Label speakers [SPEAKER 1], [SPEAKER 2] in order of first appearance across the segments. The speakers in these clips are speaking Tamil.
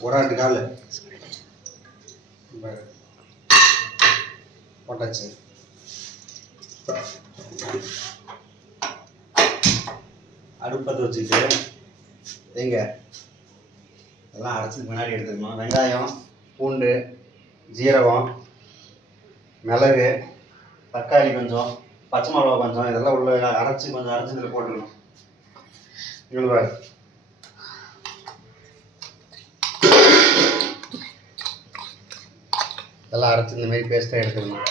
[SPEAKER 1] ஒரு- ஆட்டு கால். போட்டாச்சு. அடுப்பத்தை வச்சுக்கிட்டு எங்க? எல்லாம் அரைச்சதுக்கு முன்னாடி எடுத்துக்கணும். வெங்காயம் பூண்டு ஜீரகம் மிளகு தக்காளி கொஞ்சம் பச்சை மிளகா கொஞ்சம் இதெல்லாம் உள்ள அரைச்சி கொஞ்சம் அரைச்சி இதில் போட்டுக்கணும். இவ்வளோ இதெல்லாம் எல்லாம் அரைச்சி இந்த மாதிரி பேஸ்ட்டாக எடுத்துக்கணும்.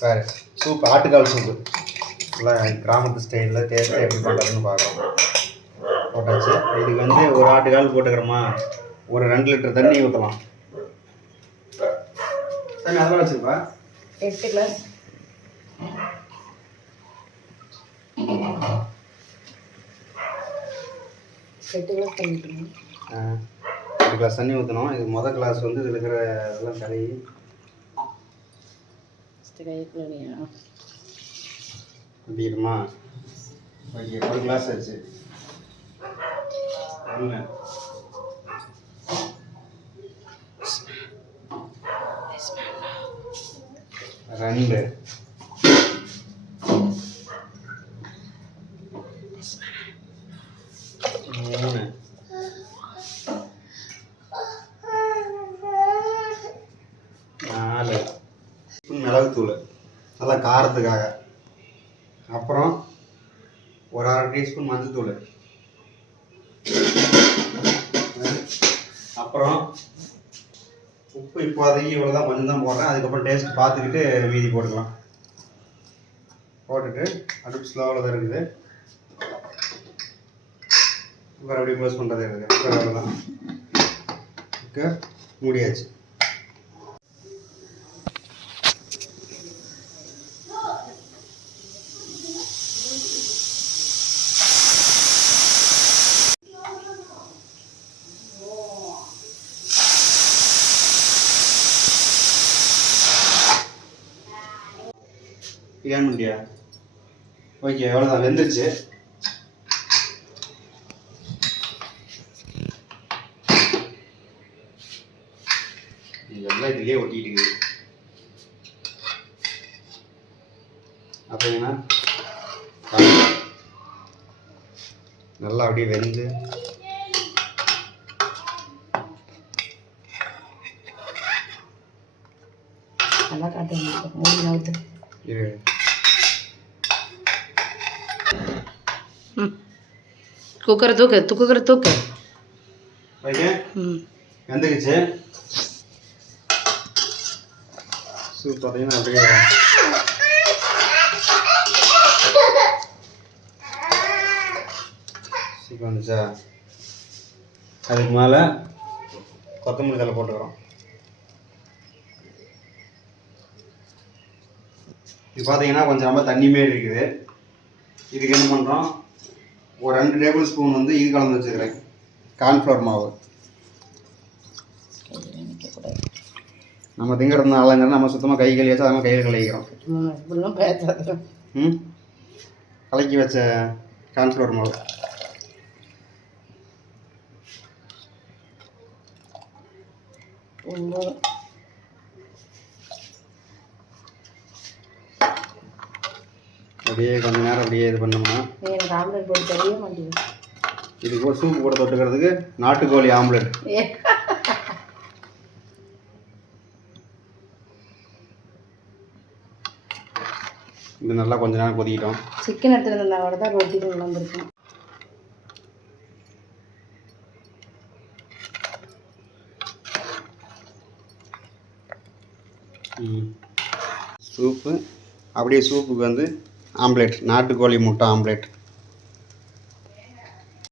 [SPEAKER 1] பாரு சூப் ஆட்டுக்கால் சூப்பு. எல்லாம் கிராமத்து ஸ்டைலில் டேஸ்ட்டாக எப்படி பண்ணுறதுன்னு பார்க்குறோம் போட்டாச்சு. இதுக்கு வந்து ஒரு ஆட்டுக்கால் போட்டுக்கிறோமா? ஒரு ரெண்டு லிட்டர் தண்ணி ஊற்றலாம் தண்ணி அதெல்லாம் வச்சுருப்பா?
[SPEAKER 2] எட்டு கிளாஸ் எட்டு கிளாஸ் பண்ணிக்கணும்
[SPEAKER 1] ஒரு கிளாஸ் தண்ணி ஊற்றணும் இது மொதல் கிளாஸ் வந்து இதில் இருக்கிற இதெல்லாம்
[SPEAKER 2] கைக்குள்ளனியா
[SPEAKER 1] அப்படிமா ஓகே ஒரு கிளாஸ் ஆச்சு. ஒன்று ரெண்டு. நாலு ஸ்பூன் மிளகுத்தூள் நல்லா காரத்துக்காக. அப்புறம் ஒரு அரை டீஸ்பூன் மஞ்சள்தூள் அப்புறம் உப்பு இப்போதைக்கு இவ்வளோ தான் கொஞ்சம் தான் போடுறேன். அதுக்கப்புறம் டேஸ்ட் பார்த்துக்கிட்டு மீதி போட்டுக்கலாம். போட்டுட்டு அடுப்பு ஸ்லோவில் தான் இருக்குது. குக்கர் அப்படியே க்ளோஸ் பண்ணுறது இருக்குது குக்கர் அவ்வளோதான் குக்கர் மூடியாச்சு. ஏன் முடியா? ஓகே அவ்வளோதான் வெந்துருச்சு இதெல்லாம் இதுலேயே ஒட்டிட்டு இருக்குது பார்த்தீங்கன்னா நல்லா அப்படியே வெந்து.
[SPEAKER 2] நல்லா காட்டு மூணு நவுத்து.
[SPEAKER 1] இரு.
[SPEAKER 2] குக்கரை தூக்கு குக்கரை தூக்கு.
[SPEAKER 1] வெந்துக்குச்சு சூப் பார்த்தீங்கன்னா அப்படியே சூப் வந்துச்சா அதுக்கு மேலே கொத்தமல்லி தலை போட்டுக்கிறோம். இது பார்த்தீங்கன்னா கொஞ்சம் ரொம்ப தண்ணி மாரி இருக்குது. இதுக்கு என்ன பண்ணுறோம் ஒரு ரெண்டு டேபிள் ஸ்பூன் வந்து இது கலந்து வச்சுக்கிறேன். கார்ன்ஃப்ளவர் மாவு. நம்ம திங்கிறதுனாலங்க நம்ம சுத்தமாக கை கழுவியாச்சும் அதெல்லாம் கையில் கழுவிக்கிறோம். கலக்கி வச்ச கார்ன்ஃப்ளவர் மாவு.
[SPEAKER 2] ரொம்ப
[SPEAKER 1] அப்படியே கொஞ்ச நேரம் அப்படியே இது பண்ணோம்னா
[SPEAKER 2] எனக்கு ஆம்லெட் போட்டு தெரிய மாட்டேங்குது.
[SPEAKER 1] இதுக்கு ஒரு சூப் கூட தொட்டுக்கிறதுக்கு நாட்டுக்கோழி ஆம்லெட். இது நல்லா கொஞ்ச நேரம் கொதிக்கிட்டோம்.
[SPEAKER 2] சிக்கன் எடுத்துகிட்டு வந்தா கூட தான் ரொட்டி வந்திருக்கும்
[SPEAKER 1] சூப்பு. அப்படியே சூப்புக்கு வந்து ஆம்லேட் நாட்டுக்கோழி முட்டை ஆம்லேட்.